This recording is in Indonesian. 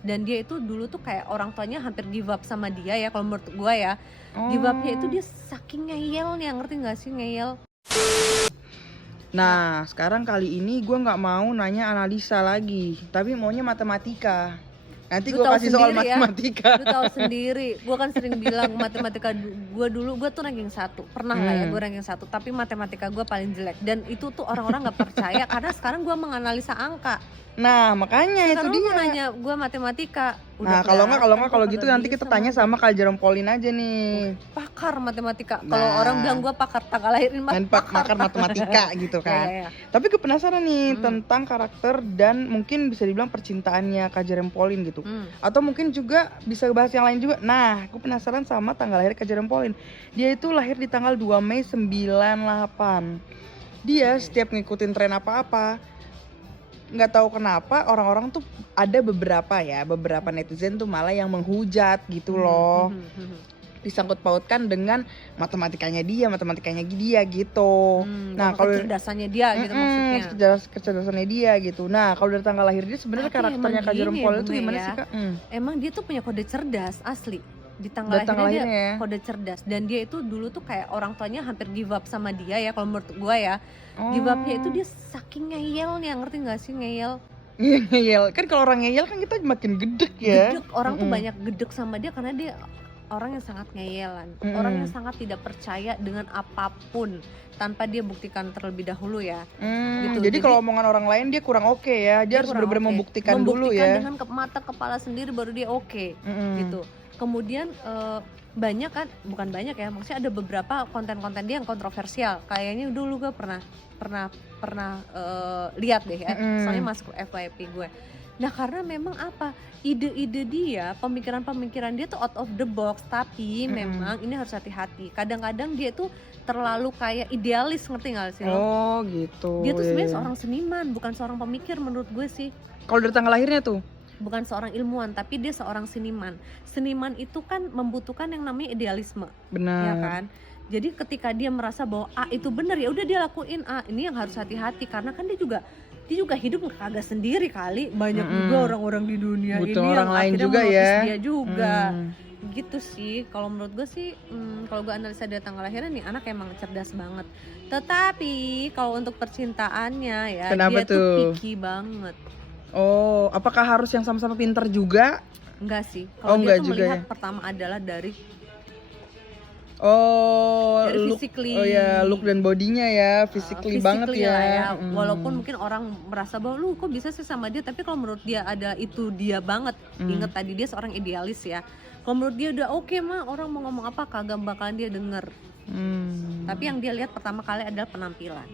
Dan dia itu dulu tuh kayak orang tuanya hampir give up sama dia ya, kalau menurut gue ya. Give up-nya itu Oh. dia saking ngeyelnya, ngerti gak sih ngeyel? Nah, sekarang kali ini gue nggak mau nanya analisa lagi, tapi maunya matematika. Nanti Lu gue tahu kasih soal sendiri ya, matematika. lu tahu sendiri, gue kan sering bilang matematika gue dulu, gue tuh ranking 1, pernah lah ya gue ranking 1, tapi matematika gue paling jelek. Dan itu tuh orang-orang gak percaya karena sekarang gue menganalisa angka. Nah, makanya itu Sekarang lu dia. mau nanya gue matematika, Nah, kalau gitu nanti kita tanya sama Kak Jerome Pauline aja nih. pakar matematika. Kalau Nah. orang bilang gue pakar tanggal lahirin Pakar matematika gitu kan. Ya. Tapi gue penasaran nih tentang karakter dan mungkin bisa dibilang percintaannya Kak Jerome Pauline gitu. Atau mungkin juga bisa bahas yang lain juga. Nah, gue penasaran sama tanggal lahir Kak Jerome Pauline. Dia itu lahir di tanggal 2 Mei 98. Dia setiap ngikutin tren apa-apa, nggak tahu kenapa orang-orang tuh ada beberapa netizen tuh malah yang menghujat gitu loh. Disangkut pautkan dengan matematikanya dia gitu. Nah, kalau kecerdasannya dia gitu maksudnya. kecerdasannya dia gitu. Nah, kalau dari tanggal lahir dia sebenarnya karakternya Kak Jerome Pauline itu gimana sih, Kak? Emang dia tuh punya kode cerdas asli. Di Dari tanggal lahirnya dia lahirnya ya? kode cerdas, dan dia itu dulu tuh kayak orang tuanya hampir give up sama dia ya, kalau menurut gue ya. Give up-nya itu dia saking ngeyelnya, ngerti gak sih ngeyel? Iya, ngeyel. Kan kalau orang ngeyel kan kita makin gedek ya. Gedek, orang tuh banyak gedek sama dia karena dia orang yang sangat ngeyelan, orang yang sangat tidak percaya dengan apapun tanpa dia buktikan terlebih dahulu ya. Gitu. Jadi kalau omongan orang lain dia kurang oke ya. Dia harus benar-benar membuktikan dulu ya. Dengan mata kepala sendiri baru dia oke. Gitu. Kemudian banyak kan, bukan banyak ya, maksudnya ada beberapa konten-konten dia yang kontroversial. Kayaknya dulu gue pernah lihat deh ya, soalnya masuk FYP gue. Nah, karena memang apa, ide-ide dia, pemikiran-pemikiran dia tuh out of the box, tapi memang ini harus hati-hati. Kadang-kadang dia tuh terlalu kayak idealis, ngerti gak sih lo? Oh gitu. Dia tuh sebenarnya seorang seniman, bukan seorang pemikir menurut gue sih. Kalau dari tanggal lahirnya tuh? Bukan seorang ilmuwan, tapi dia seorang seniman. Seniman itu kan membutuhkan yang namanya idealisme. Benar. Ya kan? Jadi ketika dia merasa bahwa A itu benar, ya udah dia lakuin A. Ini yang harus hati-hati karena kan dia juga hidup kagak sendiri kali. Banyak juga orang-orang di dunia butuh ini orang yang lain akhirnya juga menotis ya. dia juga. Gitu sih. Kalau menurut gue sih, kalau gue analisa dari tanggal lahirnya nih, anak emang cerdas banget. Tetapi kalau untuk percintaannya ya, kenapa dia tuh tuh? picky banget. Oh, apakah harus yang sama-sama pintar juga? Enggak sih. Kalau dia tuh melihat pertama adalah dari look, physically. Oh ya, look dan bodinya ya, physically banget ya. Walaupun mungkin orang merasa bahwa lu kok bisa sih sama dia, tapi kalau menurut dia ada itu dia banget. Ingat tadi dia seorang idealis ya. Kalau menurut dia udah oke mah, orang mau ngomong apa kagak bakalan dia denger. Tapi yang dia lihat pertama kali adalah penampilan.